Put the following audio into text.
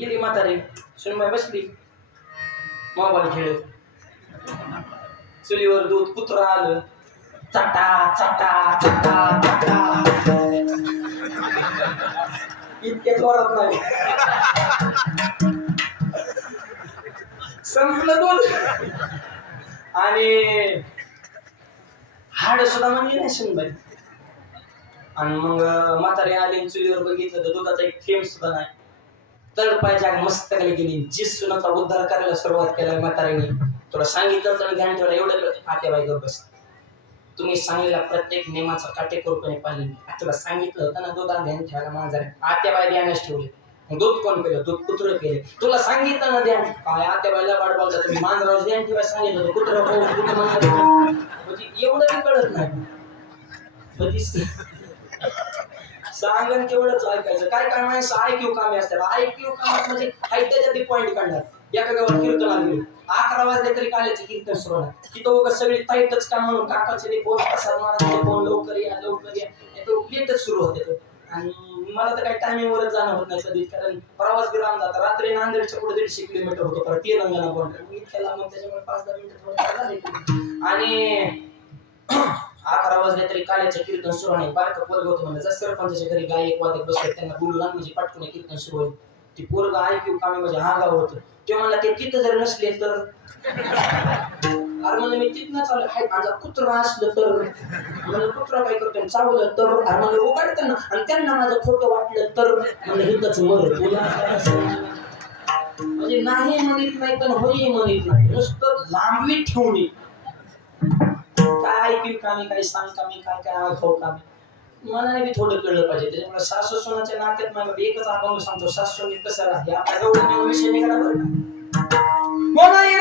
गेली म्हातारी. सुनबाई बसली. मोबाईल खेळत चुलीवर दूध कुत्रा आलं. चाटा चाटा चाटा चाटा. इतक्या जोरात नाही. संपलं दूध. आणि हाड सुद्धा म्हणली नाही सुनबाई आणि मग म्हातारी आली चुलीवर बघितलं तर दुधाचा एक थेंब सुद्धा नाही. तळपायच्या मस्त खाली गेली. जी सुनाचा उद्धार करायला सुरुवात केला म्हातारीने. तुला सांगितलं तर ध्यान ठेवला एवढं आत्याबाई गप बस. तुम्ही सांगितलं प्रत्येक नियमाचा काटेकोरपणे पालन. तुला सांगितलं होतं ना दुधा ध्यान ठेवायला माझा आत्याबाई ध्यानच ठेवले. दूध कोण केलं दूध कुत्र केले तुला सांगितलं ना ध्यान. काय आत्याबाईला वाट तुम्ही? मांजरावर ध्यान ठेवायला सांगितलं होतं. कुत्र हो कुत्र म्हणजे एवढं कळत नाही. म्हणजे सांगन तेवढंच ऐकायचं. काय काम आहे सहा आयक्यू कामे असतात. आयक्यू काम म्हणजे हाय पॉईंट काढणार. एका गावात कीर्तन आले. अकरा वाजले तरी काल्याचे कीर्तन सुरू होणार तिथं उगा सगळी ताईटच काम म्हणून काकाचे फोन प्रसाद महाराज फोन लवकर या लवकर या. तो तर लेटच सुरू होते आणि मला तर काही टायमिंगवरच जाणं होत नाही कधी. कारण प्रवास बी जाता रात्री नांदेडच्या पुढे दीडशे किलोमीटर होतो परत. तेलंगणा बॉर्डर मी इतक्या लांब मग त्याच्यामुळे पाच दहा मिनिटं आणि अकरा वाजले कीर्तन सुरू नाही बारका पोरग होतं म्हणजे जर सरपंचाच्या घरी गाय एक वाजत बसले त्यांना बोलून आण म्हणजे पटकन कीर्तन सुरू होईल. ती पोरग ऐकू कामी म्हणजे हा गाव होतं. ते म्हणला ते तिथं जर नसले तर? अरे म्हणलं मी तिथनं चालू हाय माझा कुत्रा असलं तर? म्हणलं कुत्रा काय करतो चावलं तर? अरे म्हणलं उघडतं ना आणि त्यांना माझं खोटं वाटलं तर? म्हणलं हिथंच मर तुला. म्हणजे नाही म्हणत नाही पण होई म्हणत नाही. नुसतं लांबी ठेवणे काय ऐकील कामी काय सांग कामी काय काय खाऊ हो कामी. मनाने बी थोडं कळलं पाहिजे. त्याच्यामुळे सासू सोनाच्या नात्यात मला एकच अभंग सांगतो सासू कसं राहते आपल्या विषय निघाला बरं